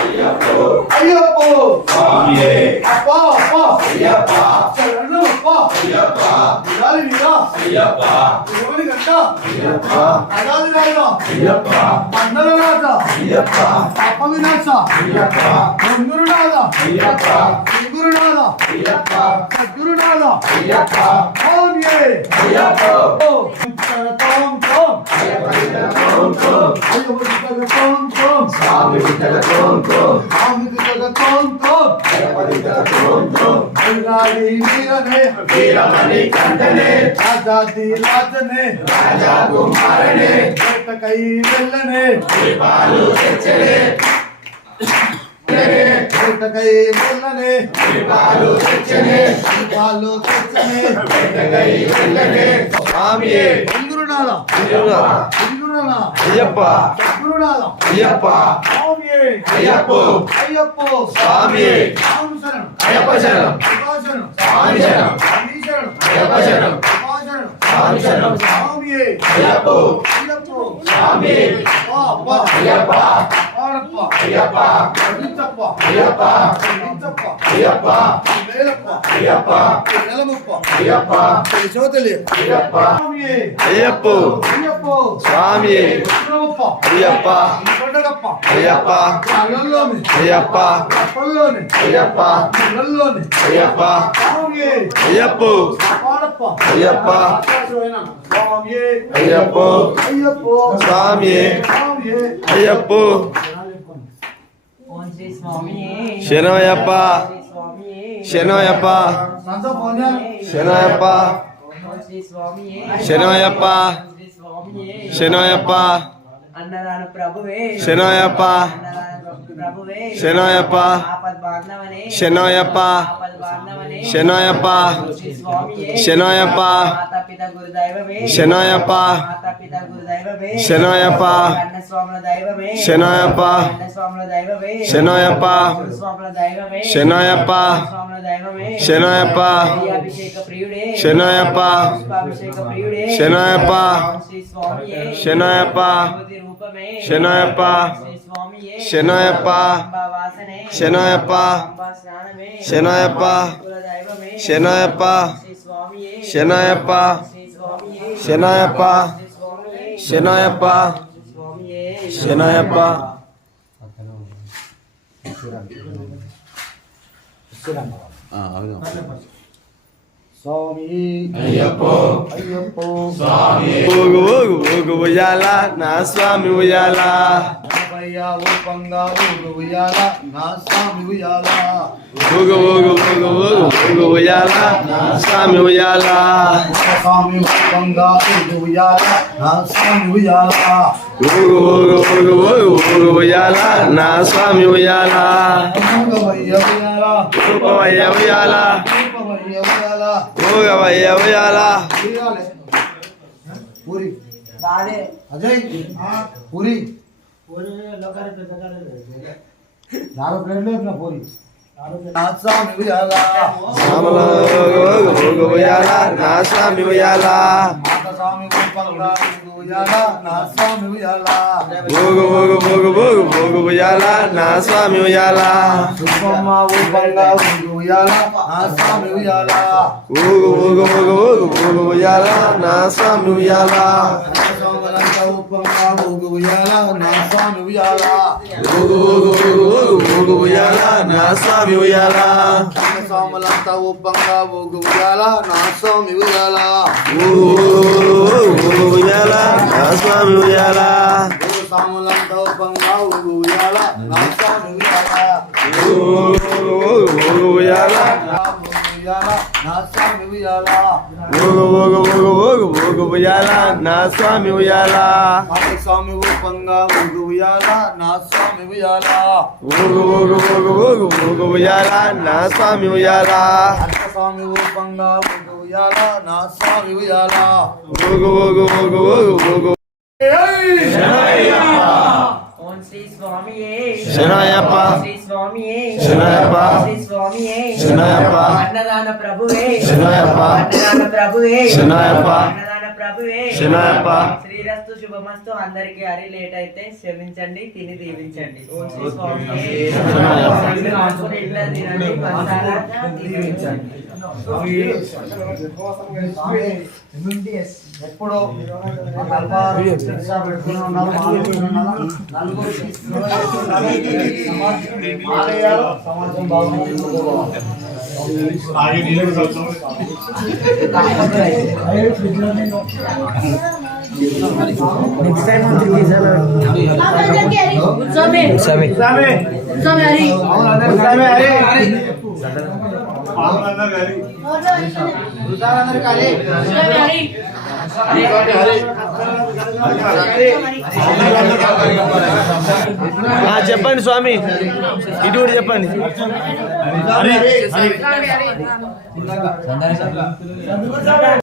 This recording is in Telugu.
అయ్యప్పో అయ్యప్పో స్వామియే అప్పా అప్పా అయ్యప్ప శరణు అప్పా అయ్యప్ప విరాలి వీరా అయ్యప్ప దేవుని గంట అయ్యప్ప అగాది రాజా అయ్యప్ప మండల రాజా అయ్యప్ప పాప వినాశ అయ్యప్ప గురునాథ అయ్యప్ప గురునాథ అయ్యప్ప సద్గురునాథ అయ్యప్ప స్వామియే అయ్యప్పో తోం తోం తోం తోం అయ్యప్ప తోం తోం స్వామి విఠల తోం తోం స్వామి తోం తోం అయ్యప్ప విఠల తోం తోం విరాలి వీరనే వీరమణి కంఠనే రాజాది రాజనే రాజా కుమారనే వేటకై వెళ్ళనే దీపాలు తెచ్చనే వేటకై వెళ్ళనే దీపాలు తెచ్చనే దీపాలు తెచ్చనే వేటకై వెళ్ళనే స్వామియే గురునాథ అయ్యప్ప గురునాథ అయ్యప్ప గురునాథ అయ్యప్ప స్వామియే అయ్యప్పో అయ్యప్పో స్వామియే స్వామి శరణం అయ్యప్ప శరణం శరణం స్వామి శరణం స్వామి శరణం అయ్యప్ప శరణం శరణం స్వామి శరణం స్వామియే అయ్యప్పో అయ్యప్పో స్వామి అప్ప అయ్యప్ప ఆడప్ప అయ్యప్ప నించప్ప అయ్యప్ప నించప్ప అయ్యప్ప వేలప్ప అయ్యప్ప నెలముప్ప అయ్యప్ప శోతలి అయ్యప్ప స్వామియే అయ్యప్పో అయ్యప్పో స్వామియే ఉత్తరమప్ప అయ్యప్ప కొండగప్ప అయ్యప్ప అల్లల్లోని అయ్యప్ప అప్పల్లోని అయ్యప్ప అల్లల్లోని అయ్యప్ప స్వామియే అయ్యప్పో ఆడప్ప అయ్యప్ప స్వామియే అయ్యప్పో అయ్యప్పో స్వామియే స్వామియే అయ్యప్పో ఓం శ్రీ స్వామియే శరణయ్యప్ప శ్రీ స్వామియే శరణయ్యప్ప సంత పోన్యా శరణయ్యప్ప ఓం శ్రీ స్వామియే శరణయ్యప్ప శ్రీ స్వామియే శరణయ్యప్ప అన్నదాన ప్రభువే శరణయ్యప్ప అన్నదాన ప్రభువే శరణయ్యప్ప ఆపద్ బాంధవనే శరణయ్యప్ప ఆపద్ బాంధవనే శరణయ్యప్ప శ్రీ స్వామియే శరణయ్యప్ప మాతా పిత గురు దైవమే శరణయ్యప్ప మాతా పిత గురు దైవమే శరణయ్యప్ప అన్న స్వాముల దైవమే శరణయ్యప్ప అన్న స్వాముల దైవమే శరణయ్యప్ప గురు స్వాముల దైవమే శరణయ్యప్ప స్వాముల దైవమే శరణయ్యప్ప అభిషేక ప్రియుడే శరణయ్యప్ప పుష్పాభిషేక ప్రియుడే శరణయ్యప్ప ఓం శ్రీ స్వామియే శరణయ్యప్ప భగవతి రూపమే శరణయ్యప్ప శ్రీ స్వామియే శరణయ్యప్ప అంబా వాసనే శరణయ్యప్ప అంబా స్నానమే శరణయ్యప్ప కుల దైవమే శరణయ్యప్ప శ్రీ స్వామియే శరణయ్యప్ప శ్రీ స్వామియే శరణయ్యప్ప శ్రీ స్వామియే శరణయ్యప్ప శ్రీ స్వామియే శరణయ్యప్ప స్వామి అయ్యప్పో అయ్యప్పో స్వామి ఊగు ఊగు ఊగు ఉయ్యాల నా స్వామి ఉయ్యాల గణపయ్య ఊపంగా ఊగు ఉయ్యాల నా స్వామి ఉయ్యాల ఊగు ఊగు ఊగు ఊగు ఊగు ఉయ్యాల నా స్వామి ఉయ్యాల స్వామి ఊపంగా ఊగు ఉయ్యాల నా స్వామి ఉయ్యాల ఊగు ఊగు ఊగు ఊగు ఊగు ఉయ్యాల నా స్వామి ఉయ్యాల ఊగవయ్య ఉయ్యాల రూపమయ్య ఉయ్యాల ఊపవయ్య ఉయ్యాల ఊగవయ్య ఉయ్యాల ఉయ్యాలే పూరి రాలే అజయ్ పూరి నాలుగు ప్లేట్లు వేసిన పూరి నా స్వామి ఉయ్యాల శ్యామల ఊగు ఊగు ఊగు ఉయ్యాల నా స్వామి ఉయ్యాల మాత స్వామి ఊపంగా ఊగు ఉయ్యాల నా స్వామి ఉయ్యాల ఊగు ఊగు ఊగు ఊగు ఊగు ఉయ్యాల నా స్వామి ఉయ్యాల సుబ్బమ్మ ఊపంగా ఊగు ఉయ్యాల నా స్వామి ఉయ్యాల ఊగు ఊగు ఊగు ఊగు ఊగు ఉయ్యాల నా స్వామి ఉయ్యాల సోమలంతా ఊపంగా ఊగు ఉయ్యాల నా స్వామి ఉయ్యాల ఊగు ఊగు ఊగు ఊగు ఊగు ఉయ్యాల నా స్వామి ఉయ్యాల సోమలంతా ఊపంగా ఊగు ఉయ్యాల నా స్వామి ఉయ్యాల ఊగు ఊగు ఊగు ఉయ్యాల నా స్వామి ఉయ్యాల సాములంతా ఊపంగా ఊగు ఉయ్యాల నా స్వామి ఉయ్యాల ఊగు ఊగు ఉయ్యాల ఉయ్యాల నా స్వామి ఉయ్యాల ఊగు ఊగు ఊగు ఊగు ఊగు ఉయ్యాల నా స్వామి ఉయ్యాల మాత స్వామి ఊపంగా ఊగు ఉయ్యాల నా స్వామి ఉయ్యాల ఊగు ఊగు ఊగు ఊగు ఊగు ఉయ్యాల నా స్వామి ఉయ్యాల అక్క స్వామి ఊపంగా ఊగు ఉయ్యాల నా స్వామి ఉయ్యాల ఊగు ఊగు ఊగు ఊగు ఊగు ఓం శ్రీ స్వామియే శరణయ్యప్ప శ్రీ స్వామియే శరణయ్యప్ప శ్రీ స్వామియే శరణయ్యప్ప అన్నదాన ప్రభువే శరణయ్యప్ప అన్నదాన ప్రభువే శరణయ్యప్ప అన్నదాన ప్రభువే శరణయ్యప్ప. శ్రీరస్తు శుభమస్తు. అందరికి హరి లేట్ అయితే క్షమించండి, తిని దీవించండి. ఓం శ్రీ స్వామియే శరణయ్యప్ప. ఇట్లా తినండి, మనసారా దీవించండి. ఎప్పుడు పెట్టుకుని ఉన్నాము. ఆలయాలు సమాజం బాగుంది. చెప్పండి స్వామి, ఇటు కూడా చెప్పండి.